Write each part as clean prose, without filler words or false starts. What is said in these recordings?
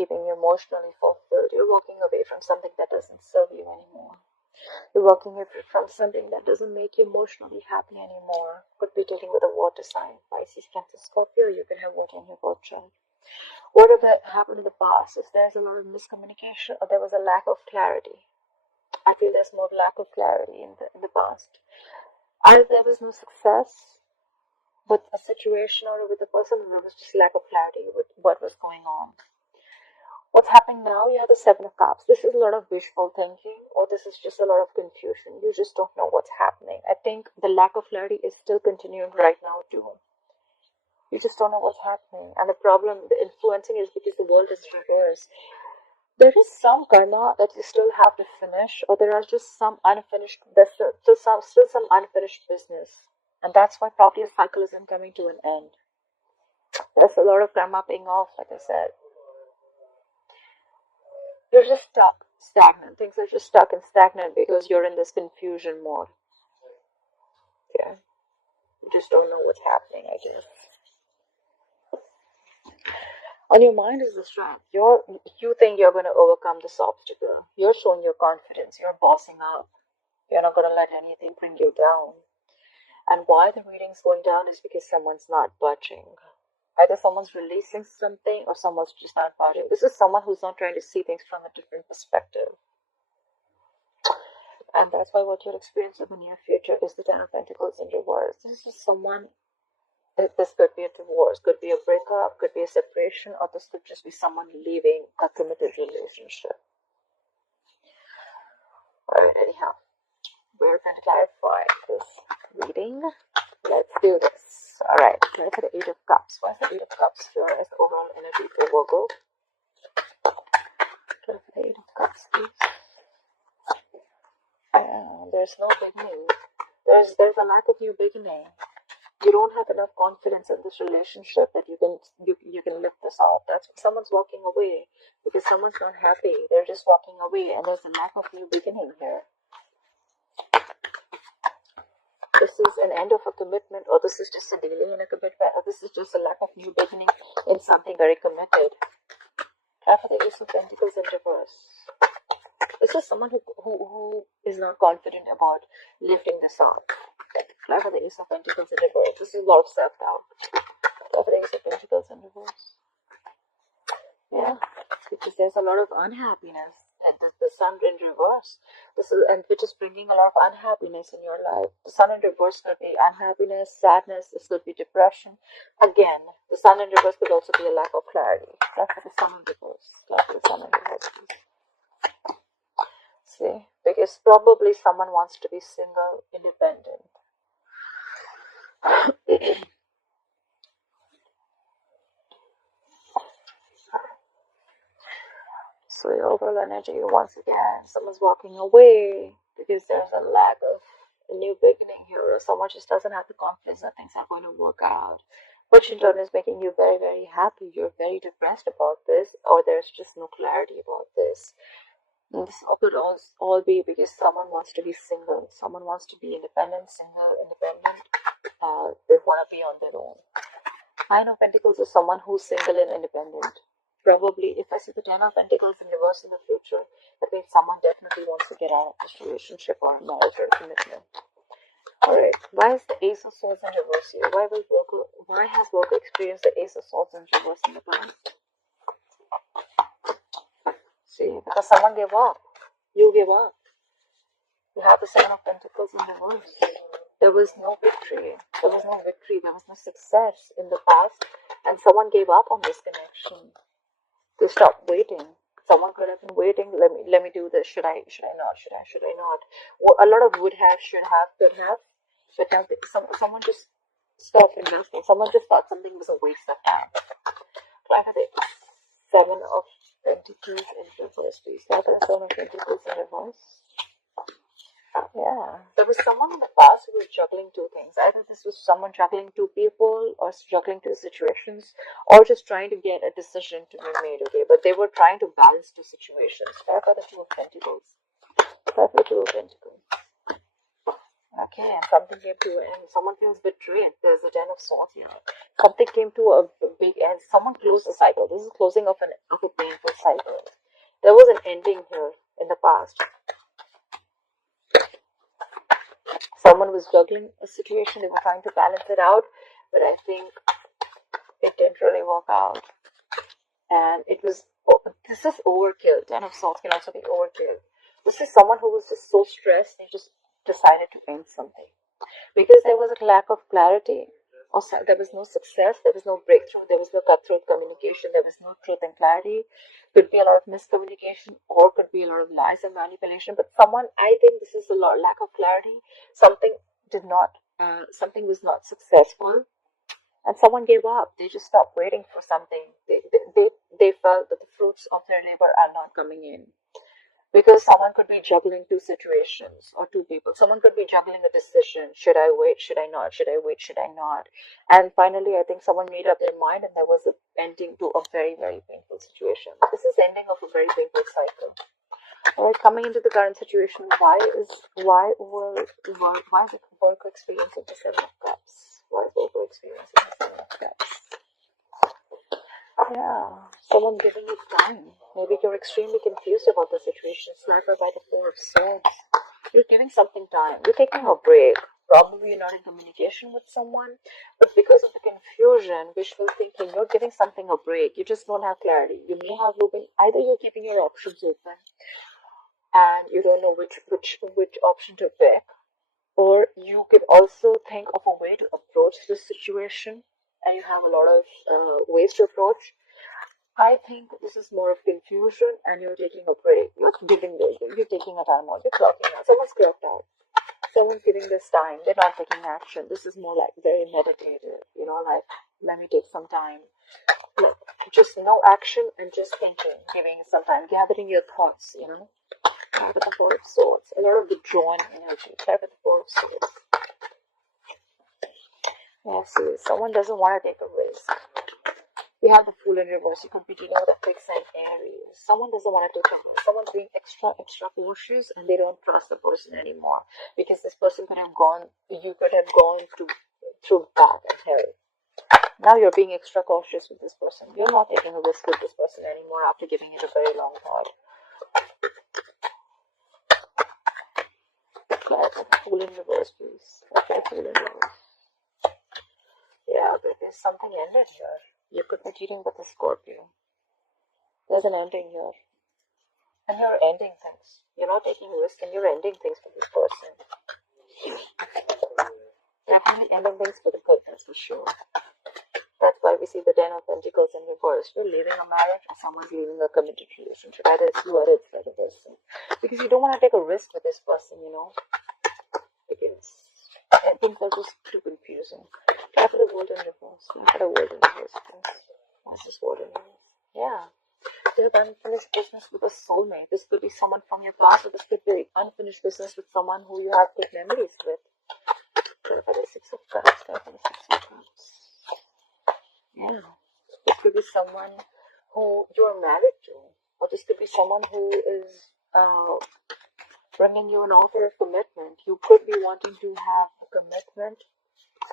keeping you emotionally fulfilled. You're walking away from something that doesn't serve you anymore. You're walking away from something that doesn't make you emotionally happy anymore. Could be dealing with a water sign, Pisces, Cancer, Scorpio. You can have water in your birth chart. What if that happened in the past? If there's a lot of miscommunication or there was a lack of clarity, I feel there's more lack of clarity in the past. Either there was no success with a situation or with a person, or there was just lack of clarity with what was going on. What's happening now? You have the Seven of Cups. This is a lot of wishful thinking, or this is just a lot of confusion. You just don't know what's happening. I think the lack of clarity is still continuing right now too. You just don't know what's happening. And the problem, the influencing is because the world is reversed. There is some karma that you still have to finish, or there are just some unfinished, there's still some unfinished business. And that's why property cycle isn't coming to an end. There's a lot of karma paying off, like I said. You're just stuck, stagnant. Things are just stuck and stagnant because you're in this confusion mode. Yeah. You just don't know what's happening, I guess. On your mind is the strength. You think you're going to overcome this obstacle. You're showing your confidence. You're bossing up. You're not going to let anything bring you down. And why the reading's going down is because someone's not budging. Either someone's releasing something or someone's just not budging. This is someone who's not trying to see things from a different perspective. And that's why what you'll experience in the near future is the Ten of Pentacles in reverse. This is someone. This could be a divorce, could be a breakup, could be a separation, or this could just be someone leaving a committed relationship. Alright, anyhow, we're going to clarify this reading. Let's do this. Alright, let's look at the Eight of Cups. What is the Eight of Cups here as the overall energy for Virgo? Look at the Eight of Cups, please. There's no beginning. There's a lack of new beginning. You don't have enough confidence in this relationship that you can lift this off. That's when someone's walking away because someone's not happy. They're just walking away, and there's a lack of new beginning here. This is an end of a commitment, or this is just a delay in a commitment, or this is just a lack of new beginning in something very committed. Try for the Ace of Pentacles in reverse. This is someone who is not confident about lifting this off. Fly for the Ace of Pentacles in reverse. This is a lot of self-doubt. Fly for the Ace of Pentacles in reverse. Yeah, because there's a lot of unhappiness. And the Sun in reverse. Which is bringing a lot of unhappiness in your life. The Sun in reverse could be unhappiness, sadness. This could be depression. Again, the Sun in reverse could also be a lack of clarity. Fly for the Sun in reverse. Fly for the Sun in reverse, please. See, because probably someone wants to be single, independent. So your overall energy, once again, someone's walking away because there's a lack of a new beginning here, or someone just doesn't have the confidence that things are going to work out, which in turn is making you very, very happy. You're very depressed about this, or there's just no clarity about this. And this could all be because someone wants to be single, someone wants to be independent, single, independent. They want to be on their own. Nine of Pentacles is someone who's single and independent. Probably, if I see the Ten of Pentacles in reverse in the future, that means someone definitely wants to get out of this relationship or marriage or commitment. Alright, why is the Ace of Swords in reverse here? Why has Virgo experienced the Ace of Swords in reverse in the past? See, because someone gave up. You gave up. You have the Seven of Pentacles in reverse. There was no victory. There was no victory. There was no success in the past. And someone gave up on this connection. They stopped waiting. Someone could have been waiting. Let me do this. Should I not? Should I not? Well, a lot of would have, should have, could have. Someone just stopped investing. Someone just thought something was a waste of time. Like I said, Seven of Pentacles in reverse, please. Like the Seven of Pentacles in reverse. Yeah, there was someone in the past who was juggling two things. Either this was someone juggling two people, or juggling two situations, or just trying to get a decision to be made, okay? But they were trying to balance two situations. Try for the Two of Pentacles. Try for the Two of Pentacles. okay, and something came to an end. Someone feels betrayed. There's a Ten of Swords here. Something came to a big end. Someone closed a cycle. This is closing of a painful cycle. There was an ending here in the past. Someone was juggling a situation. They were trying to balance it out, but I think it didn't really work out. And it was, this is overkill. Ten of Swords can also be overkill. This is someone who was just so stressed, they just decided to end something. Because there was a lack of clarity. Also, there was no success, there was no breakthrough, there was no cutthroat communication, there was no truth and clarity. Could be a lot of miscommunication, or could be a lot of lies and manipulation. But someone, I think this is a lack of clarity. Something was not successful. And someone gave up. They just stopped waiting for something. They felt that the fruits of their labor are not coming in. Because someone could be juggling two situations or two people. Someone could be juggling a decision. Should I wait? Should I not? Should I wait? Should I not? And finally, I think someone made up their mind, and there was an ending to a very, very painful situation. This is ending of a very painful cycle. Alright, coming into the current situation, why is Virgo experiencing the Seven of Cups? Why is Virgo experiencing the Seven of Cups? Yeah, someone giving you time. Maybe you're extremely confused about the situation. Sniper by the Four of Swords. You're giving something time. You're taking a break. Probably you're not in communication with someone, but because of the confusion, wishful thinking, you're giving something a break. You just don't have clarity. You may have open. Either you're keeping your options open, and you don't know which option to pick, or you could also think of a way to approach this situation, and you have a lot of ways to approach. I think this is more of confusion, and you're taking a break. You're taking a time out. You're clocking out. Someone's clocked out. Someone's giving this time. They're not taking action. This is more like very meditative. Like, let me take some time. Like, just no action and just thinking. Giving some time. Gathering your thoughts. With the Four of Swords. A lot of the drawn energy. With the Four of Swords. Yeah, see, someone doesn't want to take a risk. We have the Fool in reverse. You could be dealing with a fixed sign Aries. Someone doesn't want to take a risk. Someone's being extra cautious, and they don't trust the person anymore. Because this person could have gone, you could have gone through back and hell. Now you're being extra cautious with this person. You're not taking a risk with this person anymore after giving it a very long thought. Clarify the Fool in reverse, please. Okay, Fool in reverse. Yeah, but there's something ended here. You could be dealing with a Scorpio. There's an ending here. And you're ending things. You're not taking risks, and you're ending things for this person. Definitely ending things for the good, that's for sure. That's why we see the Ten of Pentacles in reverse. You're leaving a marriage, or someone's leaving a committed relationship. Either it's you or it's the other person. Because you don't want to take a risk with this person, Because things are just too confusing. Try for the World in reverse. Try for the World in reverse, please. What's this World in reverse? Yeah. You have unfinished business with a soulmate. This could be someone from your past, or this could be unfinished business with someone who you have good memories with. Try for the Six of Cups. Try for the Six of Cups. Yeah. This could be someone who you're married to. Or this could be someone who is bringing you an offer of commitment. You could be wanting to have a commitment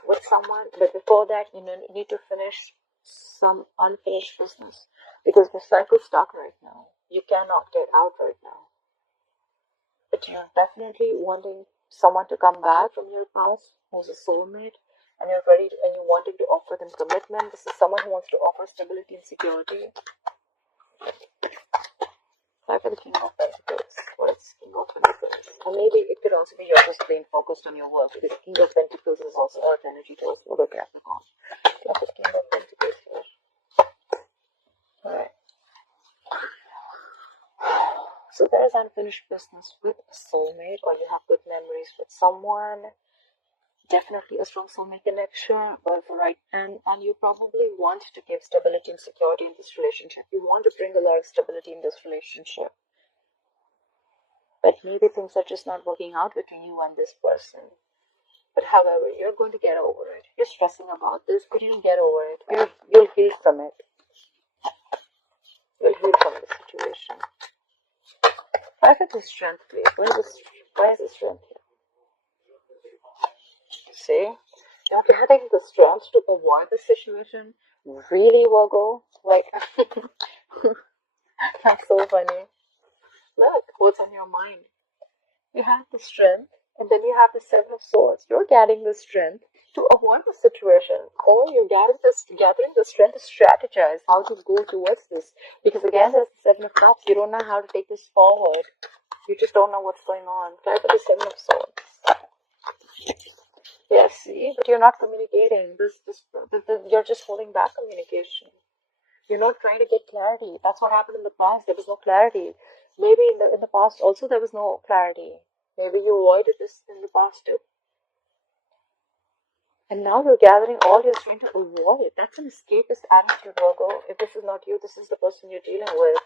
with someone, but before that, you need to finish some unfinished business, because the cycle's stuck right now. You cannot get out right now. But you're definitely wanting someone to come back from your past who's a soulmate, and you're ready and you're wanting to offer them commitment. This is someone who wants to offer stability and security. Try for the King of Pentacles. What is King of Pentacles? Or maybe it could also be you're just plain focused on your work, because King of Pentacles is also Earth energy towards Virgo, Capricorn. Try for King of Pentacles here. Alright. So there is unfinished business with a soulmate, or you have good memories with someone. Definitely a strong soulmate connection, but and you probably want to give stability and security in this relationship. You want to bring a lot of stability in this relationship. But maybe things are just not working out between you and this person. But however, you're going to get over it. You're stressing about this, but you'll get over it. You'll heal from it. You'll heal from the situation. Try for the strength, please. Why is the strength here? see? You're getting the strength to avoid the situation. Really, Virgo? Like, that's so funny. Look, what's on your mind? You have the strength, and then you have the Seven of Swords. You're getting the strength to avoid the situation, or you're gathering the strength to strategize how to go towards this. Because again, there's the Seven of Cups. You don't know how to take this forward. You just don't know what's going on. Try for the Seven of Swords. Yes, see, but you're not communicating. You're just holding back communication. You're not trying to get clarity. That's what happened in the past. There was no clarity. Maybe in the past also there was no clarity. Maybe you avoided this in the past too. And now you're gathering all your strength to avoid. That's an escapist attitude, Virgo. If this is not you, this is the person you're dealing with.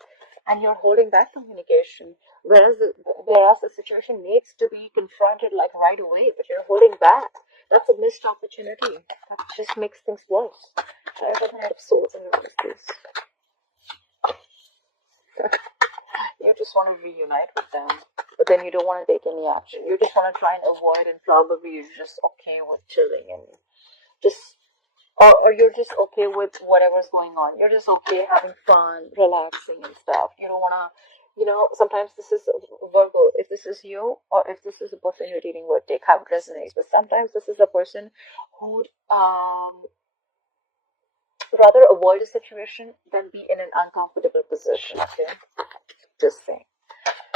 And you're holding back communication. Whereas the situation needs to be confronted like right away, but you're holding back. That's a missed opportunity. That just makes things worse. I have a Knight of Swords in reverse, please. You just want to reunite with them, but then you don't want to take any action. You just want to try and avoid, and probably you're just okay with chilling and just, or you're just okay with whatever's going on. You're just okay having fun, relaxing and stuff. You don't want to, sometimes this is Virgo. If this is you, or if this is a person you're dealing with, take how it resonates. But sometimes this is a person who rather avoid a situation than be in an uncomfortable position. Okay, just saying.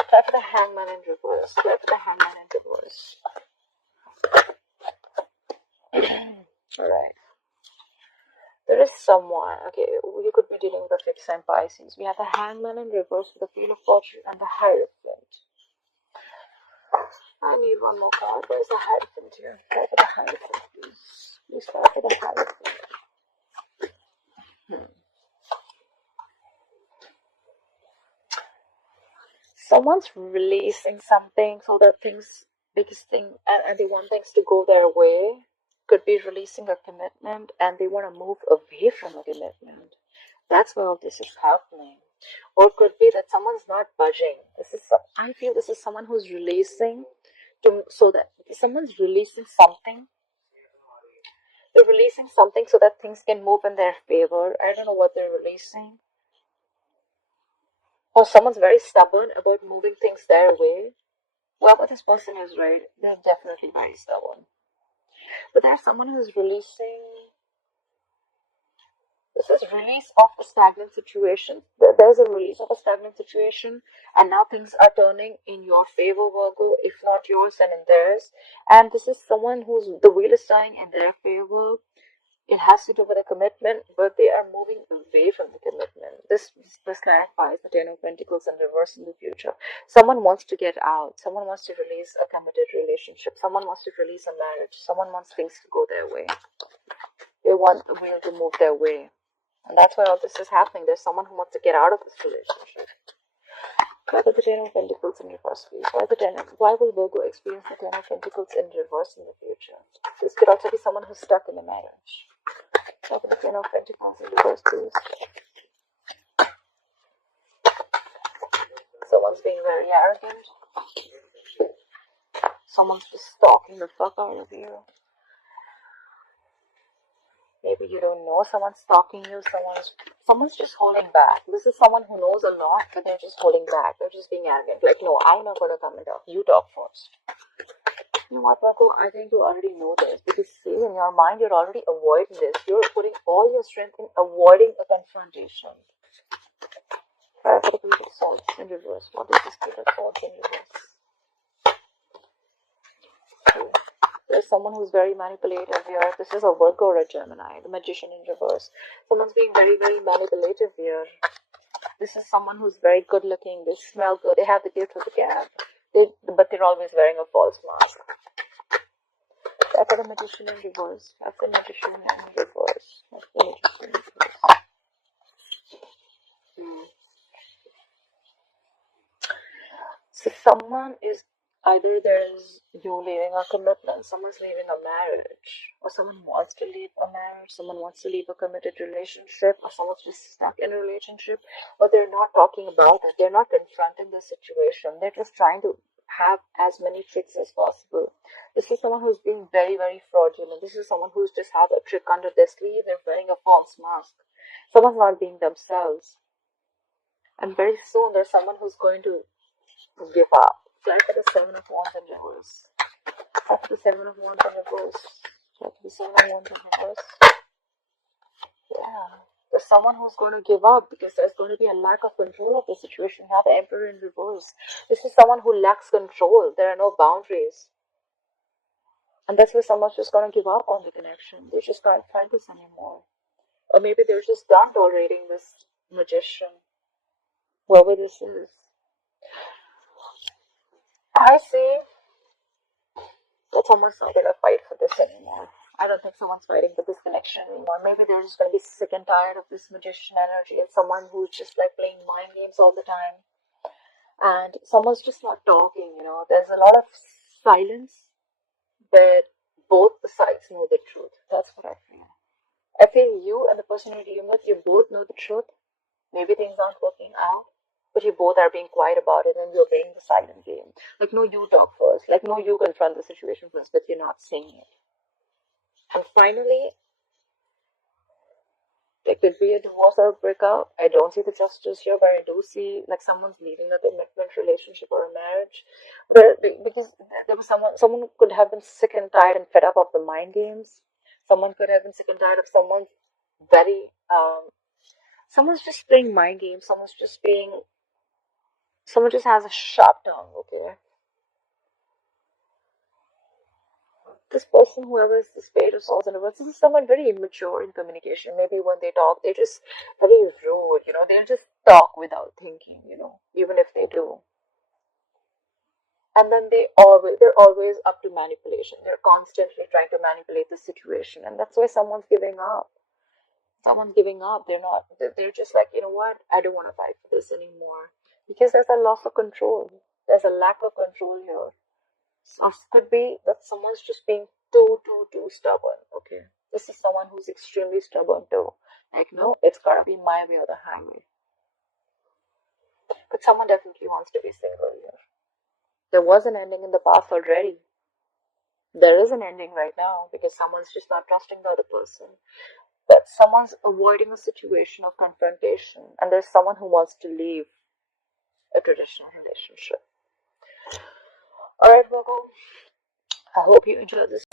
Try for the Hangman in reverse. Try for the Hangman in reverse. Alright. There is someone, okay, you could be dealing with a fixed sign Pisces. We have the Hangman in reverse with the Wheel of Fortune and the Hierophant. I need one more card. Where's the Hierophant here? Try for the Hierophant, please. Please try for the Hierophant. Someone's releasing something so that biggest thing, and they want things to go their way. Could be releasing a commitment, and they want to move away from a commitment. That's where all this is happening. Or it could be that someone's not budging. I feel this is someone who's releasing so that someone's releasing something. They're releasing something so that things can move in their favor. I don't know what they're releasing. Or someone's very stubborn about moving things their way. Whoever this person is, right, they're definitely very stubborn. But there's someone who's releasing. This is release of a stagnant situation. There's a release of a stagnant situation, and now things are turning in your favor, Virgo, if not yours, then in theirs. And this is someone who's the wheel is turning in their favor. It has to do with a commitment, but they are moving away from the commitment. This clarifies the Ten of Pentacles in reverse in the future. Someone wants to get out. Someone wants to release a committed relationship. Someone wants to release a marriage. Someone wants things to go their way. They want the wheel to move their way. And that's why all this is happening. There's someone who wants to get out of this relationship. Why the Ten of Pentacles in reverse, please? Why will Virgo experience the Ten of Pentacles in reverse in the future? This could also be someone who's stuck in a marriage. Why the Ten of Pentacles in reverse, please? Someone's being very arrogant. Someone's just stalking the fuck out of you. Maybe you don't know someone's stalking you. Someone's just holding back. This is someone who knows a lot, but they're just holding back. They're just being arrogant. Like, no, I'm not going to come and talk. You talk first. You know what, Virgo? I think you already know this. Because, see, in your mind, you're already avoiding this. You're putting all your strength in avoiding a confrontation. Try for the Page of Swords in reverse. What is this Page of Swords in reverse? There's someone who's very manipulative here. This is a Virgo or a Gemini, the Magician in reverse. Someone's being very, very manipulative here. This is someone who's very good looking. They smell good. They have the gift of the gab. But they're always wearing a false mask. That's the Magician in reverse. That's the Magician in reverse. That's the Magician in reverse. So someone is, either there's you leaving a commitment, someone's leaving a marriage, or someone wants to leave a marriage, someone wants to leave a committed relationship, or someone's just stuck in a relationship, but they're not talking about it, they're not confronting the situation, they're just trying to have as many tricks as possible. This is someone who's being very, very fraudulent. This is someone who's just has a trick under their sleeve. They're wearing a false mask. Someone's not being themselves. And very soon there's someone who's going to give up. Fly for the Seven of Wands in reverse. Fly for the Seven of Wands in reverse. Fly for the Seven of Wands in reverse. Yeah. There's someone who's going to give up because there's going to be a lack of control of the situation. You have the Emperor in reverse. This is someone who lacks control. There are no boundaries. And that's why someone's just going to give up on the connection. They just can't find this anymore. Or maybe they're just done tolerating this magician. Whoever this is. I see that someone's not going to fight for this anymore. I don't think someone's fighting for this connection anymore. Maybe they're just going to be sick and tired of this magician energy and someone who's just like playing mind games all the time. And someone's just not talking, There's a lot of silence, but both the sides know the truth. That's what I feel. I feel you and the person you're dealing with, you both know the truth. Maybe things aren't working out, but you both are being quiet about it and you're playing the silent game. Like, no, you talk first. Like, no, you confront the situation first, but you're not saying it. And finally, there could be a divorce or a breakup. I don't see the justice here, but I do see like someone's leaving a commitment, relationship, or a marriage. Because there was someone could have been sick and tired and fed up of the mind games. Someone could have been sick and tired of someone someone's just playing mind games. Someone just has a sharp tongue, okay? This person, whoever is this Page of Swords in reverse, this is someone very immature in communication. Maybe when they talk, they're just very rude, they'll just talk without thinking, even if they do. And then they're always up to manipulation. They're constantly trying to manipulate the situation. And that's why someone's giving up. They're just like, you know what? I don't want to fight for this anymore. Because there's a loss of control. There's a lack of control here. Or it could be that someone's just being too stubborn, okay? This is someone who's extremely stubborn too. Like, no, it's gotta be my way or the highway. But someone definitely wants to be single here. There was an ending in the past already. There is an ending right now because someone's just not trusting the other person. But someone's avoiding a situation of confrontation, and there's someone who wants to leave a traditional relationship. Alright, Virgo. I hope you enjoyed this.